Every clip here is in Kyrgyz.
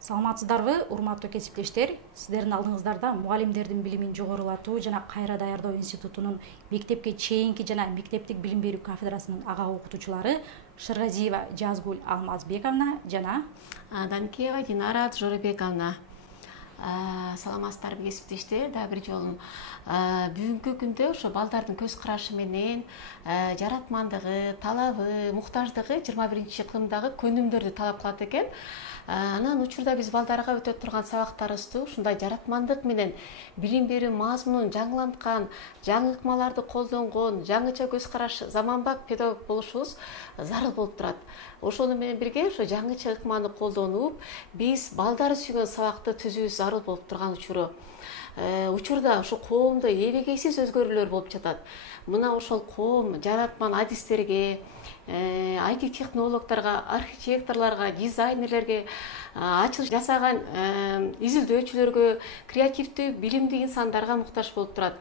Саламатсыздарбы, урматтуу кесиптештер? Сиздердин алдыңыздарда мугалимдердин билимин жогорулатуу жана кайра даярдоо институтунун мектепке чейинки жана мектептик билим берүү кафедрасынын ага окутуучулары Шыргазиева Жазгуль Алмазбековна жана Данкеева Динара Жорабековна. Саламатсыздарбы кесиптештер, да бир жолу бүгүнкү күндө ошо балдардын көз карашы менен жаратмандыгы, талабы, муктаждыгы 21-кылымдагы көнүмдөрдү талап кылат экен. Анан учурда биз балдарга өтө турган сабактарыбызды ушундай жаратмандык менен билим берүү мазмунун жаңыланткан, жаңы ыкмаларды колдонгон, жаңыча көз караш, заманбап педагог болушубуз зарыл болуп турат. Ошону менен бирге ошо жаңыча ыкманы колдонуп, биз балдары сүйгөн сабакты түзүүбүз зарыл болуп турган учурда ошо коомдо эбегейсиз өзгөрүүлөр болуп жатат. Мына ошол коом жаратман адистерге, IT технологторго, архитекторлорго, дизайнерлерге, ачылыш жасаган изилдөөчүлөргө, креативдүү, билимдүү инсандарга муктаж болуп турат.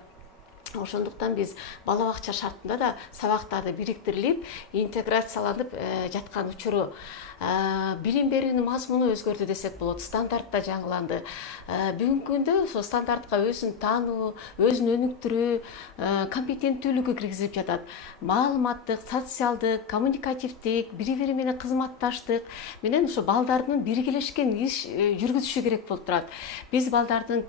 Ошондуктан биз бала бакча шартында да сабактарды бириктирилип, интеграцияланып жаткан учуру. Билим берүүнүн мазмуну өзгөрдү десек болот, стандарт да жаңыланды. Бүгүнкү күндө ошо стандартка өзүн таануу, өзүн өнүктүрүү, компетенттүүлүгү киргизилип жатат. Маалыматтык, социалдык, коммуникативдик, бири-бири менен кызматташтык менен ошо балдардын биргелешкен иш жүргүзүшү керек болуп турат. Биз балдардын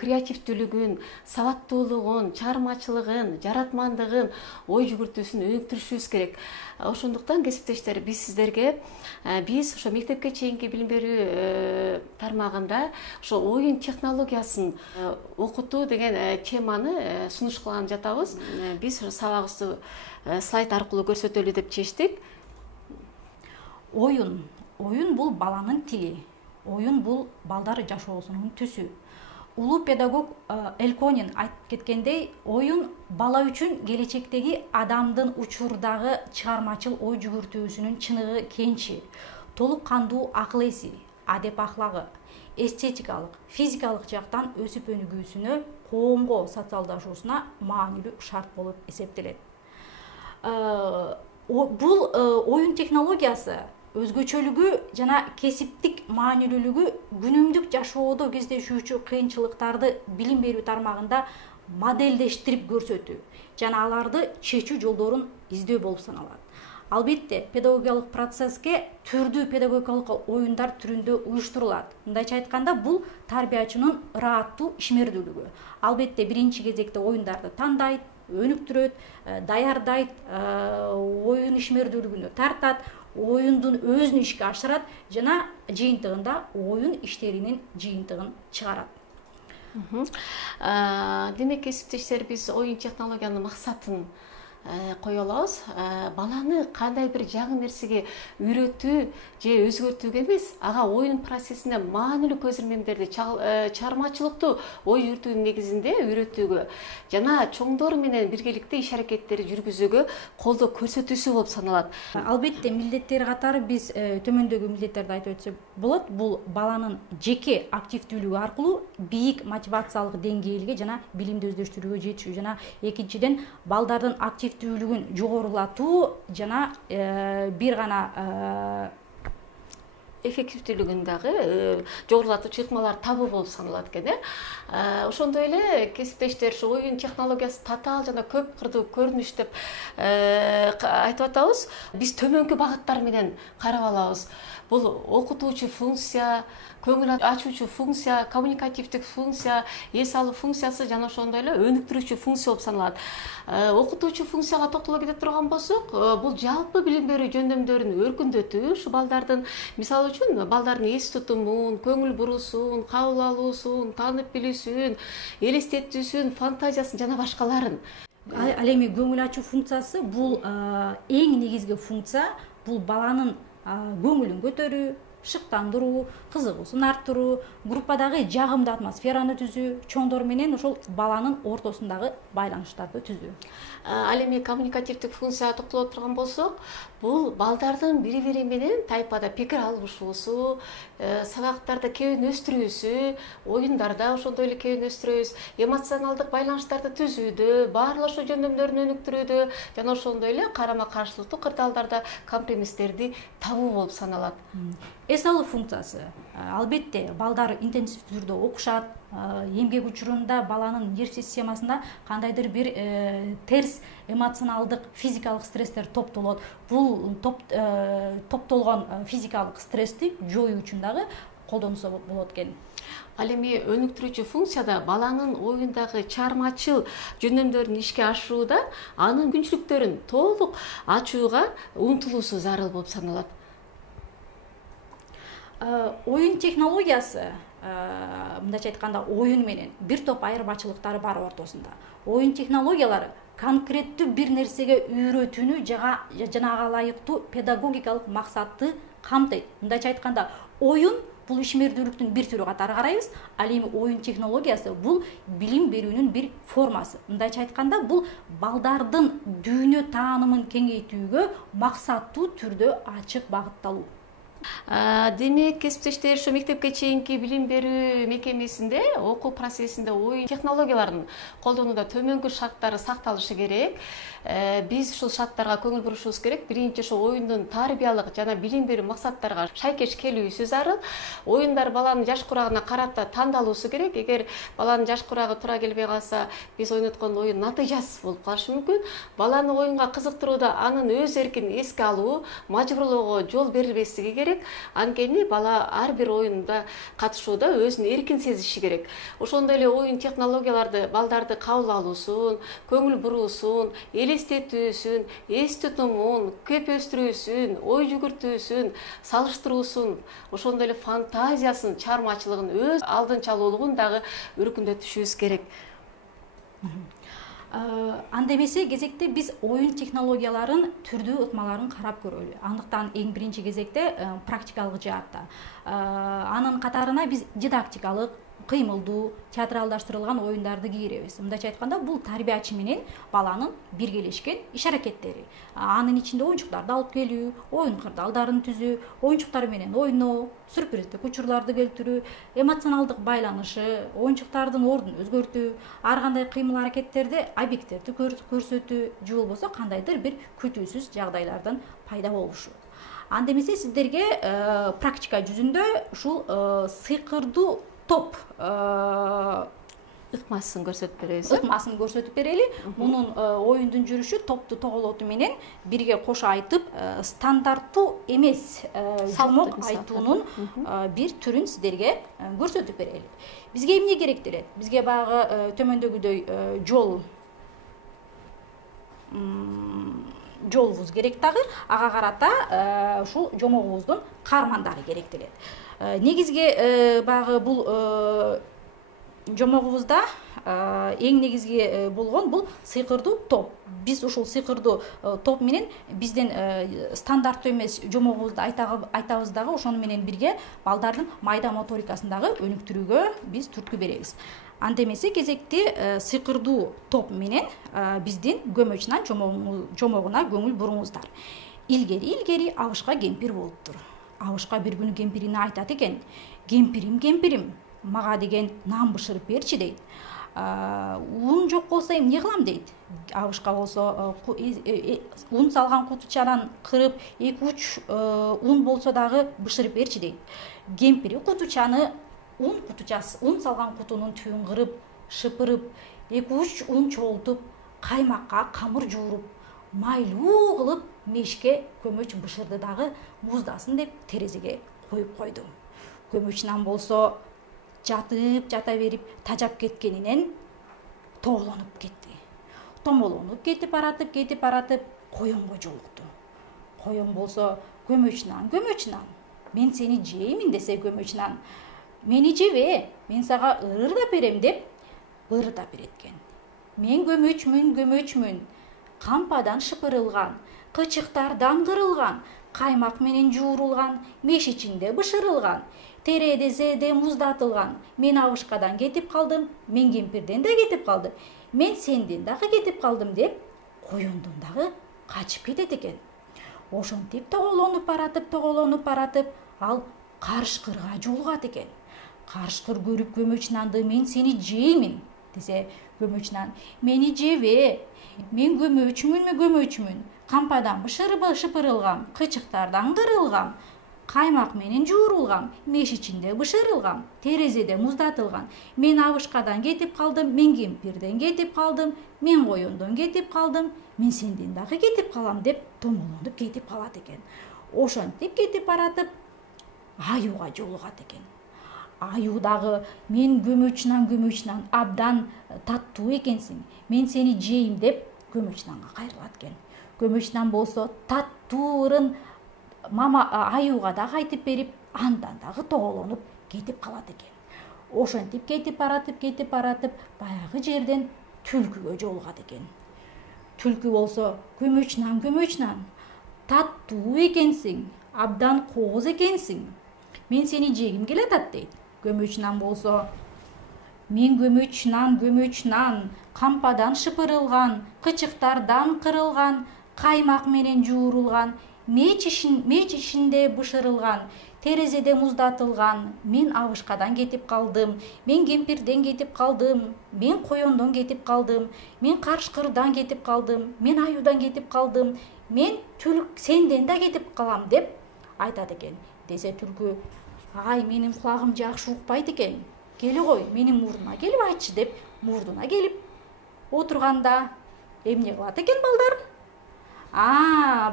креативдүүлүгүн, сабаттуулугун, чыгармачылыгын, жаратмандыгын, ой жүгүртүүсүн өнүктүрүшүбүз керек. Ошондуктан кесиптештер, биз сиздерге ошо мектепке чейинки билим берүү тармагында ошо оюн технологиясын окутуу деген теманы сунуш кылган жатабыз. Биз сабагыбызды слайд аркылуу көрсөтөлү деп чечтик. Оюн бул баланын тили. Оюн бул балдар жашоосунун түсү. Улуу педагог Элконин айтып кеткендей, оюн бала үчүн келечектеги адамдын учурдагы чыгармачыл ой жүгүртүүсүнүн чыныгы кенчи, толук кандуу акыл эси, адеп ахлагы, эстетикалык, физикалык жактан өсүп өнүгүүсүнө, коомго социалдашуусуна маанилүү шарт болуп эсептелет. Бул оюн технологиясы өзгөчөлүгү жана кесиптик маанилүүлүгү күнүмдүк жашоодо кездешүүчү кыйынчылыктарды билим берүү тармагында моделдештирип көрсөтүү жана аларды чечүү жолдорун издөө болуп саналат. Албетте, педагогиялык процесске түрдүү педагогикалык оюндар түрүндө уюштурулат. Мындайча айтканда, бул тарбиячынын ырааттуу ишмердүүлүгү. Албетте, биринчи кезекте оюндарды тандайт, өнүктүрөт, даярдайт, оюн ишмердүүлүгүнө тартат, оюндун өзүн ишке ашырат жана жыйынтыгында оюн иштеринин жыйынтыгын чыгарат. Демек, кесиптештер, биз оюн технологиянын максатын кое алабыз. Баланы кандай бир жаңы нерсеге үйрөтүү же өзгөртүүгө эмес, ага оюн процессине маанилүү көзөрмөмдөрдү, чыгармачылыктуу ой жүгүртүүнүн негизинде үйрөтүүгө жана чоңдор менен биргеликте иш аракеттерди жүргүзүүгө колдоо көрсөтүүсү болуп саналат. Албетте, милдеттери катары биз төмөндөгү милдеттерди айтып өтсөк болот. Бул баланын жеке активдүүлүгү аркылуу бийик мотивациялык деңгээлге жана билимди өздөштүрүүгө жетишүү жана экинчиден балдардын активдүүлүгүн жогорулатуу жана бир гана эффективдүүлүгүн дагы жогорулатуучу ыкмалар табуу болуп саналат экен. Ошондой эле кесиптештер, оюн технологиясы татаал жана көп кырдуу көрүнүш деп айтып атабыз. Биз төмөнкү багыттар менен карап алабыз. Бул окутуучу функция, көңүл ачуучу функция, коммуникативдик функция, эс алуу функциясы жана ошондой эле өнүктүрүүчү функция болуп саналат. Окутуучу функцияга токтоло кете турган болсок, бул жалпы билим берүү жөндөмдөрүн өркүндөтүү, ушу балдардын, мисалы үчүн, балдардын эс тутумун, көңүл буруусун, кабыл алуусун, таанып билүүсүн, элестетүүсүн, фантазиясын жана башкаларын. Ал эми көңүл ачуу функциясы бул эң негизги функция. Бул баланын көңүлүн көтөрүү, шыктандыруу, кызыгуусун арттыруу, группадагы жагымдуу атмосфераны түзүү, чоңдор менен ошол баланын ортосундагы байланыштарды түзүү. Ал эми коммуникативдик функцияга токтоло турган болсок, бул балдардын бири-бири менен тайпада пикир алышуусу, сабактарда кебин өстүрүүсү, оюндарда ошондой эле кебин өстүрөбүз, эмоционалдык байланыштарды түзүүдө, баарлашуу жөндөмдөрүн өнүктүрүүдө жана ошондой эле карама каршылыктуу кырдаалдарда компромисстерди табуу болуп саналат. эс алуу функциясы. Албетте балдар интенсивдүү түрдө окушат, эмгек учурунда баланын нерв системасында кандайдыр бир терс эмоционалдык физикалык стресстер топтолот. Бул топтолгон физикалык стрессти жоюу үчүн дагы колдонсо болот экен. Ал эми өнүктүрүүчү функцияда баланын оюндагы чыгармачыл жөндөмдөрүн ишке ашырууда анын мүмкүнчүлүктөрүн толук ачууга умтулуусу зарыл болуп саналат. Оюн технологиясы, мындайча айтканда, оюн менен бир топ айырмачылыктары бар ортосунда. Оюн технологиялары конкреттүү бир нерсеге үйрөтүүнү жанага ылайыктуу педагогикалык максатты камтыйт. Мындайча айтканда, оюн бул ишмердүүлүктүн бир түрү катары карайбыз. Ал эми оюн технологиясы бул билим берүүнүн бир формасы. Мындайча айтканда, бул балдардын дүйнө таанымын кеңейтүүгө максаттуу түрдө ачык багытталуу. Демек, кесиптештер, ошо мектепке чейинки билим берүү мекемесинде окуу процессинде оюн технологияларын колдонууда төмөнкү шарттары сакталышы керек. Биз ушул шарттарга көңүл бурушубуз керек. Биринчи, ошо оюндун тарбиялык жана билим берүү максаттарга шайкеш келүүсү зарыл. Оюндар баланын жаш курагына карата тандалуусу керек. Эгер баланын жаш курагы туура келбей калса, биз ойноткон оюн натыйжасыз болуп калышы мүмкүн. Баланы оюнга кызыктырууда анын өз эркин эске алуу, мажбурлоого жол берилбеслиги керек. Анткени бала ар бир оюнда катышууда өзүн эркин сезиши керек. Ошондой эле оюн технологияларды балдарды кабыл алуусун, көңүл буруусун, элестетүүсүн, эс тутумун, кеп өстүрүүсүн, ой жүгүртүүсүн, салыштыруусун, ошондой эле фантазиясын, чыгармачылыгын, өз алдынчалуулугун дагы өркүндөтүшүбүз керек. Анда эмесе кезекте биз оюн технологияларын түрдүү ыкмаларын карап көрөлү. Андыктан эң биринчи кезекте практикалык жаатта. Анын катарына биз дидактикалык, кыймылдуу, театралдаштырылган оюндарды кийиребиз. Мындайча айтканда, бул тарбиячы менен баланын биргелешкен иш аракеттери. Анын ичинде оюнчуктарды алып келүү, оюн кырдаалдарын түзүү, оюнчуктар менен ойноо, сюрприздик учурларды келтирүү, эмоционалдык байланышы, оюнчуктардын ордун өзгөртүү, ар кандай кыймыл аракеттерде объекттерди көрсөтүү, же болбосо кандайдыр бир күтүүсүз жагдайлардын пайда болушу. Анда эмесе сиздерге практика жүзүндө ушул сыйкырдуу топ ыкмасын көрсөтүп беребиз. Ыкмасын көрсөтүп берели. Мунун оюндун жүрүшү топту тоголоту менен бирге кошо айтып, стандарттуу эмес жомок айтуунун бир түрүн сиздерге көрсөтүп берели. Бизге эмне керектелет? Бизге баягы төмөндөгүдөй жолубуз керек дагы, ага карата ушул жомогубуздун каармандары керектелет. Негизги баягы бул жомогубузда эң негизги болгон бул сыйкырдуу топ. Биз ушул сыйкырдуу топ менен биздин стандарттуу эмес жомогубузду айтабыз дагы, ошону менен бирге балдардын майда моторикасын дагы өнүктүрүүгө биз түрткү беребиз. Анда эмесе кезекти сыйкырдуу топ менен биздин көмөчнан жомогуна көңүл буруңуздар. Илгери Абышка кемпир болуптур. Абышка бир күнү кемпирине айтат экен: кемпирим, мага деген нан бышырып берчи дейт. Un жок болсо эмне кылам дейт. Абышка болсо un салган кутучадан кырып 2-3 un болсо дагы бышырып берчи дейт. Кемпири кутучаны un салган кутунун түбүн кырып, шыпырып, 2-3 un чогултуп, каймакка камыр жууруп, майлуу кылып мешке көмөч бышырды дагы муздасын деп терезеге коюп койду. Көмөчнан болсо жата берип тажап кеткенинен тоолонуп кетти. Томолонуп кетип баратып коёнго жолукту. Коён болсо көмөчнан, мен сени жеймин десе көмөчнан, мени жебе, мен сага ырырдап берем деп ырырдап берет экен. Мен көмөчмүн, кампадан шыпырылган, кычыктардан кырылган, каймак менен жуурулган, меш ичинде бышырылган, терезе муздатылган. Мен Абышкадан кетип калдым, мен кемпирден да кетип калдым, мен сенден дагы кетип калдым деп коёндон дагы качып кетет экен. Ошентип тоголонуп баратып, ал карышкырга жолугат экен. Карышкыр көрүп көмөчнанды: мен сени жеймин десе, көмөчнан: мени жебе, мен көмөчмүн, кампадан шыпырылгам, кычыктардан кырылгам, каймак менен жуурулгам, меш ичинде бышырылгам, терезеде муздатылган. Мен абышкадан кетип калдым, мен кемпирден кетип калдым, мен коюндон кетип калдым, мен сенден дагы кетип калам деп томолонуп кетип калат экен. Ошентип кетип баратып аюуга жолугат экен. Аю дагы мен көмөчүнан абдан таттуу экенсиң, мен сени жейм деп көмөчүнанга кайрылат экен. Көмөчүнан болсо таттуурун мама аюуга дагы айтып берип, андан дагы тоголонуп кетип калат экен. Ошентип кетип баратып баягы жерден түлкүгө жолугат экен. Түлкү болсо көмөчүнан таттуу экенсиң, абдан кооз экенсиң, мен сени жегим келатат дейт. Көмөчүнан болсо мен көмөчүнан кампадан шыпырылган, кычыктардан кырылган, каймак менен жуурулган, меч ичинде бышырылган, терезеде муздатылган, мен абышкадан кетип калдым, мен кемпирден кетип калдым, мен коюндон кетип калдым, мен карышкырдан кетип калдым, мен аюудан кетип калдым, мен сенден да кетип калам деп айтат экен. Десе түлкү, ай менин кулагым жакшы укпайт экен, келе кой менин мурдума келип айтчы деп мурдуна келип отурганда эмне кылат экен балдар?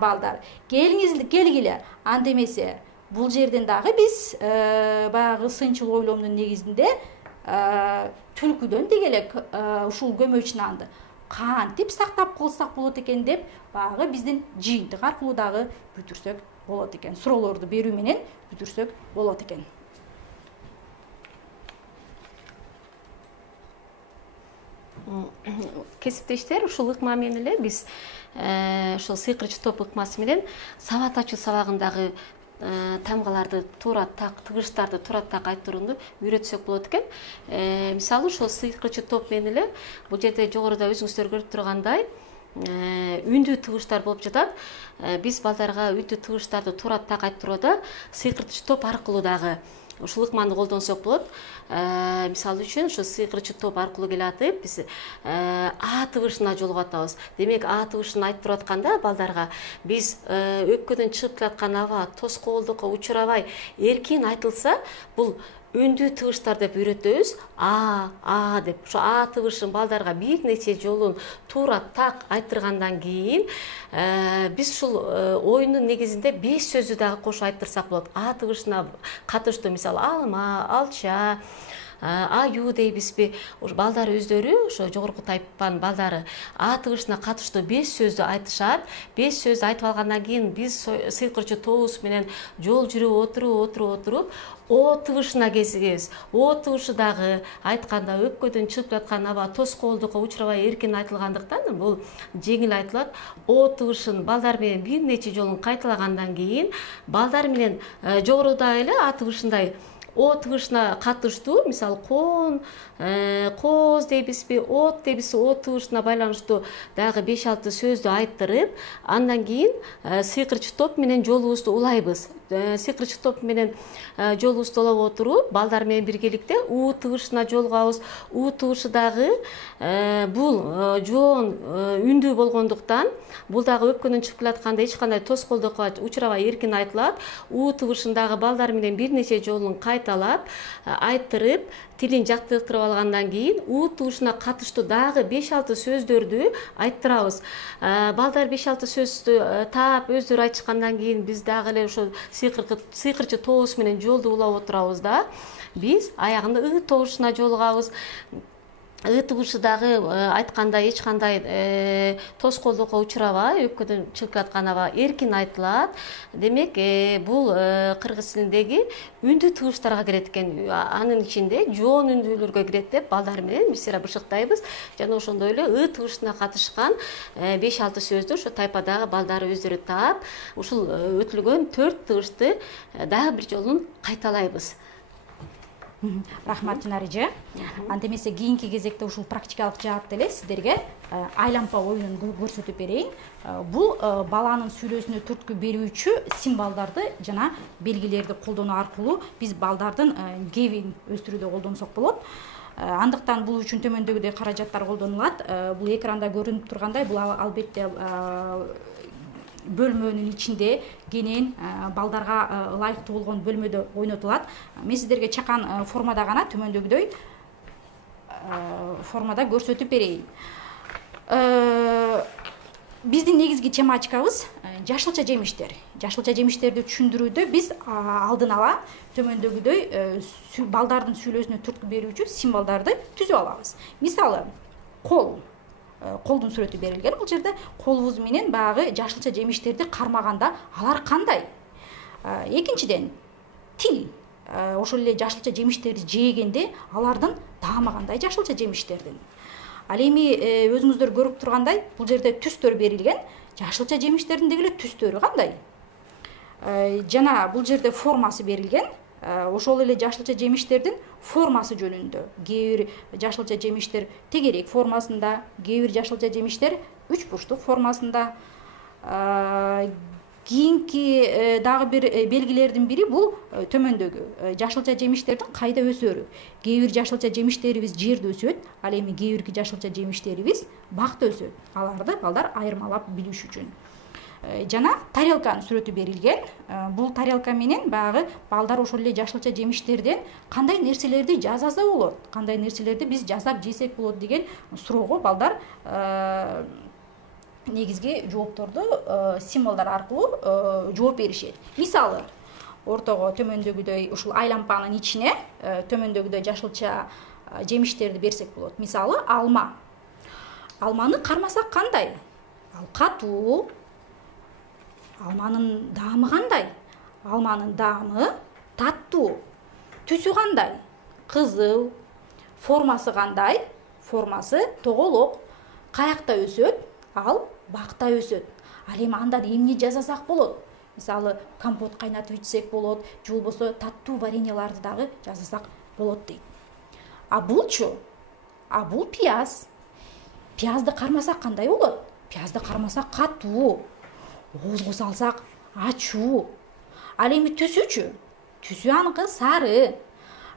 Балдар, келгиле. Анда эмесе бул жерден дагы биз баягы сынчыл ойломдун негизинде түлкүдөн деги эле ушул көмөчүнанды кантип сактап калсак болот экен деп баягы биздин жыйынтык аркылуу дагы бүтүрсөк болот экен. Суроолорду берүү менен бүтүрсөк болот экен. Кесиптештер, ушул ыкма менен эле биз ушул сыйкырчы топ ыкмасы менен сабат ачуу сабагындагы тамгаларды туура так, тыгыштарды туура так айтырууну үйрөтсөк болот экен. Мисалы ушул сыйкырчы топ менен эле бул жерде жогоруда өзүңүздөр көрүп тургандай үндүү тыгыштар болуп жатат. Биз балдарга үндүү тыгыштарды туура так айтырууда сыйкырчы топ аркылуу дагы ушул ыкманы колдонсок болот. Мисалы үчүн ушу сыйкырчы топ аркылуу келатып биз А тыгышына жолугатабыз. Демек А тыгышын айтып туруп атканда балдарга биз өпкөдөн чыгып келаткан аба тоскоолдукка учурабай эркин айтылса, бул үндүү тыгыштар деп үйрөтөбүз. А деп ушу А тыгышын балдарга бир нече жолу туура так айтыргандан кийин биз ушул оюндун негизинде 5 сөздү дагы кошуп айтырсак болот. А тыгышына катыштуу, мисалы алма, алча, аю дейбизби? Балдар өздөрү, ошо жогорку тайпанын балдары А тыгышына катыштуу 5 сөздү айтышат. 5 сөздү айтып алгандан кийин биз сыйкырчы тобубуз менен жол жүрүп отуруп О тыгышына кезигебиз. О тыгышы дагы айтканда өпкөдөн чыгып жаткан аба тоскоолдукка учурабай эркин айтылгандыктан бул жеңил айтылат. О тыгышын балдар менен бир нече жолун кайталагандан кийин балдар менен жогоруда эле А тыгышындай О тыгышына катыштуу, мисалы кон, кооз дейбизби, от дейбизби, О тыгышына байланыштуу дагы 5-6 сөздү айттырып, андан кийин сыйкырчы топ менен жолубузду улайбыз. Сыйкырчы топ менен жолубузду улап отуруп, балдар менен биргеликте У тыгышына жолугабыз. У тыгышы дагы бул жоон үндүү болгондуктан, бул дагы өпкөнөн чыгып келатканда эч кандай тоскоолдукка учурабай эркин айтылат. У тыгышын дагы балдар менен бир нече жолун кайталап, айттырып, тилин жактыртып алгандан кийин У тыгышына катыштуу дагы 5-6 сөздөрдү айттырабыз. Балдар 5-6 сөздү таап өздөрү айтышкандан кийин биз дагы эле ошо сыйкырчы тобубуз менен жолду улап отурабыз да. Биз аягында И тыгышына жолугабыз. И тыгышы дагы айтканда эч кандай тоскоолдукка учурабай, өпкөдөн чыгып келаткан аба эркин айтылат. Демек, бул кыргыз тилиндеги үндүү тыгыштарга кирет экен. Анын ичинде жоон үндүүлөргө кирет деп балдар менен биз бышыктайбыз. Жана ошондой эле И тыгышына катышкан 5-6 сөздү ошо тайпадагы балдар өздөрү таап, ушул өтүлгөн 4 тыгышты дагы бир жолун кайталайбыз. Рахмат Жанар эже. Анда эмесе кийинки кезекте ушул практикалык жаапты эле сиздерге айлампа оюнун көрсөтүп берейин. Бул баланын сүйлөөсүнө түрткү берүүчү символдорду жана белгилерди колдонуу аркылуу биз балдардын кебин өстүрүүдө колдонсок болот. Андыктан бул үчүн төмөндөгүдөй каражаттар колдонулат. Бул экранда көрүнүп тургандай, бул албетте бөлмөнүн ичинде кенен балдарга ылайыктуу болгон бөлмөдө ойнотулат. Мен сиздерге чакан формада гана төмөндөгүдөй формада көрсөтүп берейин. Биздин негизги тематикабыз жашылча жемиштер. Жашылча жемиштерди түшүндүрүүдө биз алдын ала төмөндөгүдөй балдардын сүйлөөсүнө түрткү берүүчү символдорду түзүп алабыз. Мисалы, колдун сүрөтү берилген. Бул жерде колубуз менен баягы жашылча жемиштерди кармаганда алар кандай? Экинчиден, тил. Ошол эле жашылча жемиштерди жегенде алардын даамы кандай жашылча жемиштердин? Ал эми өзүңүздөр көрүп тургандай, бул жерде түстөр берилген. Жашылча жемиштердин деги эле түстөрү кандай? Жана бул жерде формасы берилген. Ошол эле жашылча жемиштердин формасы жөнүндө. Кээ бир жашылча жемиштер тегерек формасында, кээ бир жашылча жемиштер үч бурчтук формасында. Кийинки дагы бир белгилердин бири бул төмөндөгү жашылча жемиштердин кайда өсөрү. Кээ бир жашылча жемиштерибиз жерде өсөт, ал эми кээ бирки жашылча жемиштерибиз бакта өсөт. Аларды балдар айырмалап билиш үчүн. Жана тарелканын сүрөтү берилген. Бул тарелка менен баягы балдар ошол эле жашылча жемиштерден кандай нерселерди жасаса болот, кандай нерселерди биз жасап жесек болот деген суроого балдар негизги жоопторду символдор аркылуу жооп беришет. Мисалы, ортого төмөндөгүдөй ушул айлампанын ичине төмөндөгүдөй жашылча жемиштерди берсек болот. Мисалы, алма. Алманы кармасак кандай? Ал катуу. Алманын даамы кандай? Алманын даамы таттуу. Түсү кандай? Кызыл. Формасы кандай? Формасы тоголок. Каякта өсөт? Ал бакта өсөт. Ал эми андан эмне жасасак болот? Мисалы, компот кайнатып ичсек болот, же болбосо таттуу вареньяларды дагы жасасак болот дейт. А булчу? А бул пияз. Пиязды кармасак кандай болот? Пиязды кармасак катуу. Оозго салсак ачуу. Ал эми түсүчү? Түсү аныкы сары.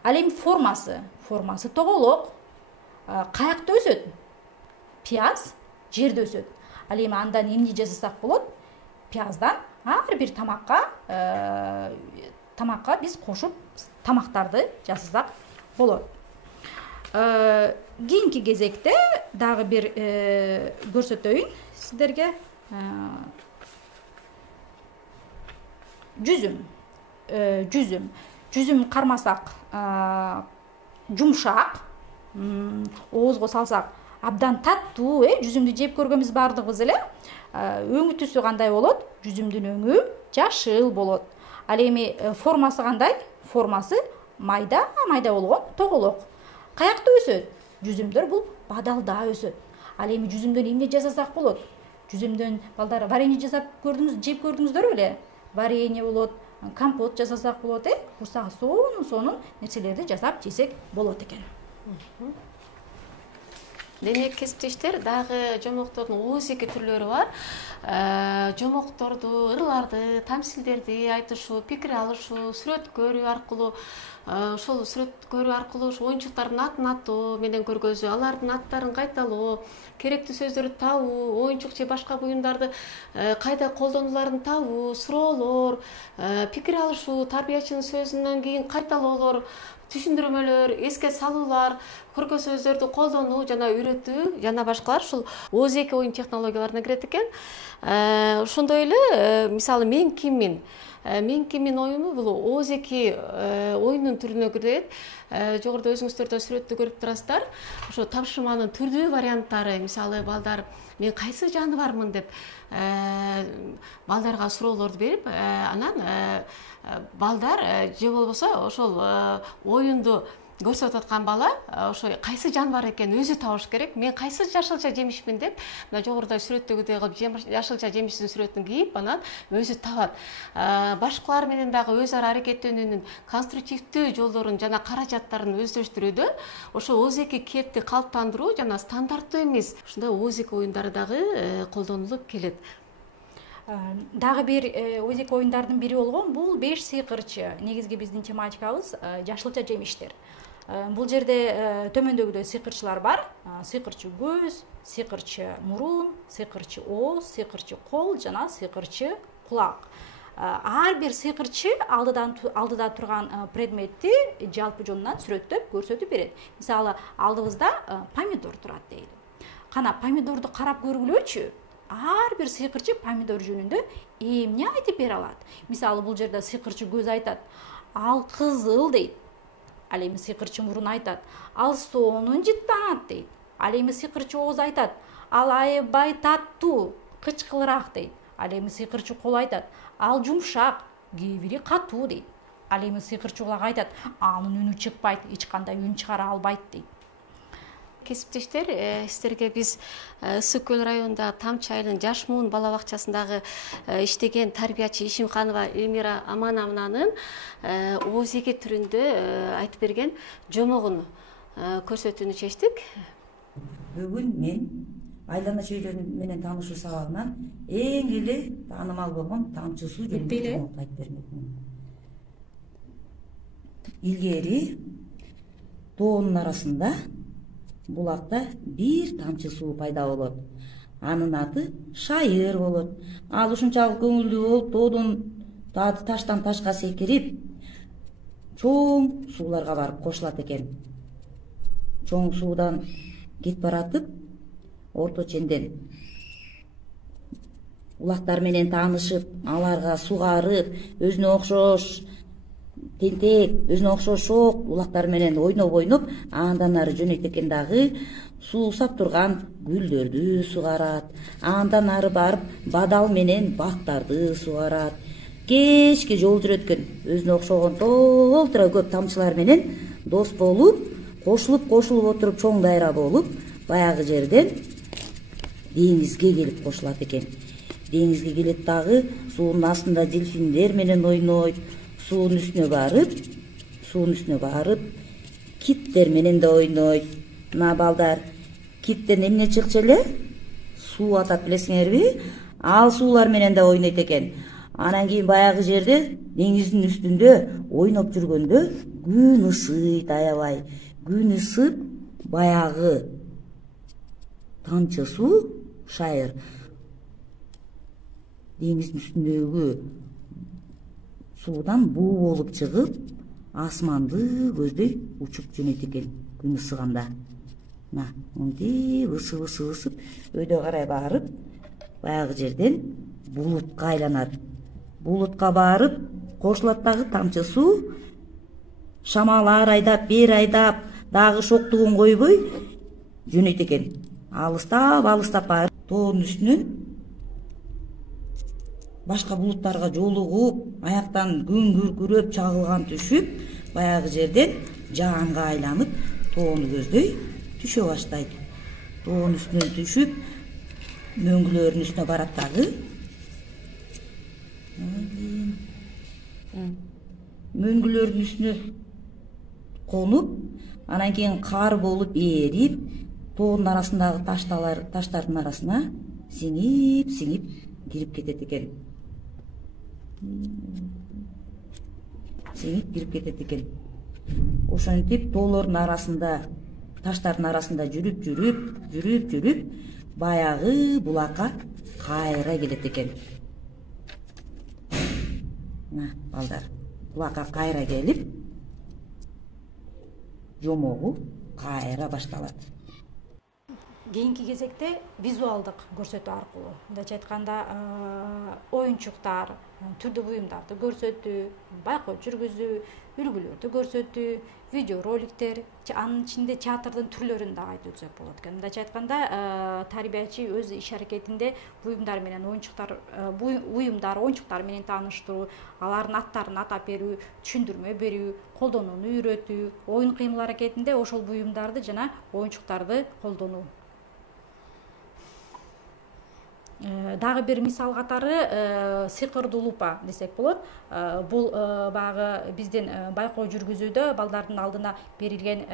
Ал эми формасы? Формасы тоголок. Каякта өсөт? Пияз жерде өсөт. Ал эми андан эмне жасасак болот? Пияздан ар бир тамакка биз кошуп тамактарды жасасак болот. Кийинки кезекте дагы бир көрсөтөйүн сиздерге. Жүзүм кармасак жумшак, оозго салсак абдан таттуу, жүзүмдү жеп көргөнбүз баардыгыбыз эле. Өңү түсү кандай болот? Жүзүмдүн өңү жашыл болот. Ал эми формасы кандай? Формасы майда болгон тоголок. Каякта өсөт? Жүзүмдөр бул бадалда өсөт. Ал эми жүзүмдөн эмне жасасак болот? Жүзүмдөн балдар варенье жасап жеп көрдүңүздөр беле? Варенье болот, компот жасасак болот, курсагы сонун нерселерди жасап жесек болот экен. Демек, кесиптештер, дагы жомоктордун ооз эки түрлөрү бар. Жомокторду, ырларды, тамсилдерди айтышуу, пикир алышуу, сүрөт көрүү аркылуу, ошол сүрөт көрүү аркылуу оюнчуктардын атын аттоо менен көргөзүү, алардын аттарын кайталоо, керектүү сөздөрдү табуу, оюнчук же башка буюмдарды кайда колдонуларын табуу, суроолор, пикир алышуу, тарбиячынын сөзүнөн кийин кайталоолор, түшүндүрмөлөр, эске салуулар, көркө сөздөрдү колдонуу жана үйрөтүү жана башкалар ушул ооз эки оюн технологияларына кирет экен. Ошондой эле, мисалы, мен киммин? Мен киммин оюну бул ооз эки оюнун түрүнө кирет. Жогоруда өзүңүздөр да сүрөттү көрүп турасыздар. Ошо тапшырманын түрдүү варианттары, мисалы, балдар мен кайсы жаныбармын деп балдарга суроолорду берип, анан балдар же болбосо ошол оюнду көрсөтүп аткан бала ошо кайсы жаныбар экенин өзү табыш керек. Мен кайсы жашылча жемишмин деп, мына жогоруда сүрөттөгүдөй кылып жашылча жемиштин сүрөтүн кийип, анан өзү табат. Башкалар менен дагы өз ара аракеттенүүнүн конструктивдүү жолдорун жана каражаттарын өздөштүрүүдө ошо ооз эки кепти калыптандыруу жана стандарттуу эмес ушундай ооз эки оюндары дагы колдонулуп келет. Дагы бир ооз эки оюндардын бири болгон бул 5 сыйкырчы. Негизги биздин тематикабыз жашылча жемиштер. Бул жерде төмөндөгүдөй сыйкырчылар бар. Сыйкырчы көз, сыйкырчы мурун, сыйкырчы ооз, сыйкырчы кол жана сыйкырчы кулак. Ар бир сыйкырчы алдыда турган предметти жалпы жонунан сүрөттөп көрсөтүп берет. Мисалы, алдыбызда помидор турат дейли. Кана помидорду карап көргүлөчү. Ар бир сыйкырчы помидор жөнүндө эмне айтып бере алат. Мисалы, бул жерде сыйкырчы көз айтат: ал кызыл дейт. Ал эми сыйкырчы мурун айтат: ал сонун жыттанат дейт. Ал эми сыйкырчы ооз айтат: ал аябай таттуу, кычкылыраак дейт. Ал эми сыйкырчы кол айтат: ал жумшак, кээ бири катуу дейт. Ал эми сыйкырчы кулак айтат: анын үнү чыкпайт, эч кандай үн чыгара албайт дейт. Кесиптештер, сіздерге біз Ысык Көл районунда Тамчы айылынын Жаш Муун бала бакчасындагы иштеген тарбиячы Ишимханова Элмира Амановнанын ооз-эге түрүндө айтып берген жомогун көрсөтүүнү чечтик. Бүгүн мен айлана чөйрөнү менен таанышуу сабагынан эң эле таанымал болгон тамчы суу жөнүндө айтып бермекмин. Илгери тоонун арасында булакта бир тамчы суу пайда болот. Анын аты Шайыр болот. Ал ушунчалык көңүлдүү болуп, тоодон таштан ташка секирип, чоң сууларга барып кошулат экен. Чоң суудан кетип баратып, орто ченден улактар менен таанышып, аларга сугарып, өзүнө окшош тентек, өзүнө окшош шок улактар менен ойноп, андан ары жөнөйт экен дагы суусап турган гүлдөрдү сугарат. Андан ары барып бадал менен бактарды сугарат. Кечке жол жүрөт экен, өзүнө окшогон толтура көп тамчылар менен дос болуп, кошулуп отуруп, чоң дайра болуп, баягы жерден деңизге келип кошулат экен. Деңизге келет дагы суунун астында дельфиндер менен ойнойт. Суунун үстүнө барып, киттер менен да ойнойт. Мына балдар, киттен эмне чыкчу эле? Суу атат, билесиңерби? Ал суулар менен да ойнойт экен. Анан кийин баягы жерде деңиздин үстүндө ойноп жүргөндө күн ысыйт аябай. Күн ысып, баягы тамчы суу, Шайыр, деңиздин үстүндөгү суудан буу болуп чыгып, асманды көздөй учуп жөнөйт экен күн ысыганда. Мына, мынтип ысып, өйдө карай барып, баягы жерден булутка айланат. Булутка барып, кошулат дагы тамчы суу, шамал ар айдап, бери айдап, дагы шоктугун койбой жөнөйт экен. Алыстап барып, тоонун үстүнөн башка булуттарга жолугуп, аяктан күн күркүрөп, чагылган түшүп, баягы жерден жаанга айланып, тоону көздөй түшө баштайт. Тоонун үстүнөн түшүп, мөңгүлөрүнүн үстүнө барат дагы. Мөңгүлөрүнүн үстүнө конуп, анан кийин кар болуп ээрип, тоонун арасындагы таштардын арасына сиңип кирип кетет экен. Ошентип тоолордун арасында, таштардын арасында жүрүп, баягы булакка кайра келет экен. Мына балдар, булакка кайра келип, жомогу кайра башталат. Кийинки кезекте визуалдык көрсөтүү аркылуу, мындайча айтканда, оюнчуктар, түрдүү буюмдарды көрсөтүү, байкоо жүргүзүү, үлгүлөрдү көрсөтүү, видеороликтер, анын ичинде театрдын түрлөрүн да айтып өтсөк болот экен. Мындайча айтканда, тарбиячы өз иш аракетинде буюмдар оюнчуктар менен тааныштыруу, алардын аттарын атап берүү, түшүндүрмө берүү, колдонууну үйрөтүү, оюн кыймыл аракетинде ошол буюмдарды жана оюнчуктарды колдонуу. Дагы бир мисал катары сыйкырдуу лупа десек болот. Бул баягы биздин байкоо жүргүзүүдө балдардын алдына берилген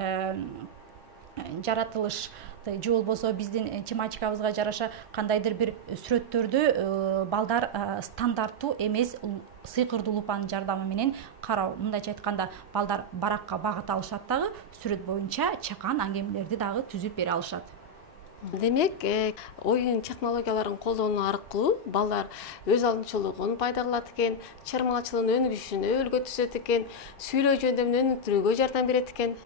жаратылыш же болбосо биздин тематикабызга жараша кандайдыр бир сүрөттөрдү балдар стандарттуу эмес сыйкырдуу лупанын жардамы менен кароо. Мындайча айтканда балдар баракка багыт алышат дагы, сүрөт боюнча чакан аңгемелерди дагы түзүп бере алышат. Демек, оюн технологияларын колдонуу аркылуу балдар өз алымчылыгын пайда кылат экен, чырмалчылыгын өнүгүшүн өбөлгө түзөт экен, сүйлөө жөндөмүн өнүктүрүүгө жардам берет экен,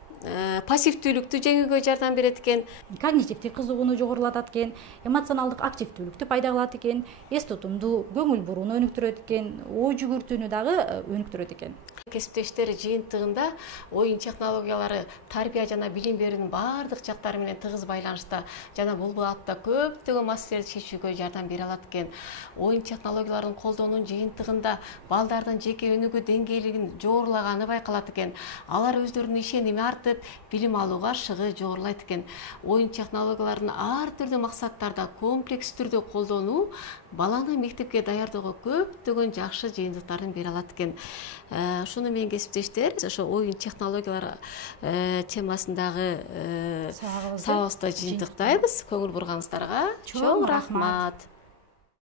пассивдүүлүктү жеңүүгө жардам берет экен, когнитивдик кызыгууну жогорулатат экен, эмоционалдык активдүүлүктү пайда кылат экен, эс тутумду, көңүл бурууну өнүктүрөт экен, ой жүгүртүүнү дагы өнүктүрөт экен. Кесиптештер жыйынтыгында оюн технологиялары тарбия жана билим берүүнүн баардык жактары менен тыгыз байланышта жана бул багытта көптөгөн маселелерди чечүүгө жардам бере алат экен. Оюн технологияларын колдоонун жыйынтыгында балдардын жеке өнүгүү деңгээлигин жогорулаганы байкалат экен. Алар өздөрүнүн ишеними артып, билим алууга шыгы жогорулайт экен. Оюн технологияларын ар түрдүү максаттарда комплекс түрдө колдонуу баланы мектепке даярдоого көптөгөн жакшы жыйынтыктарын бере алат экен. Ушуну менен кесиптештер, ошо оюн технологиялары темасындагы сабагыбызды жыйынтыктайбыз. Көңүл бурганыңыздарга чоң рахмат.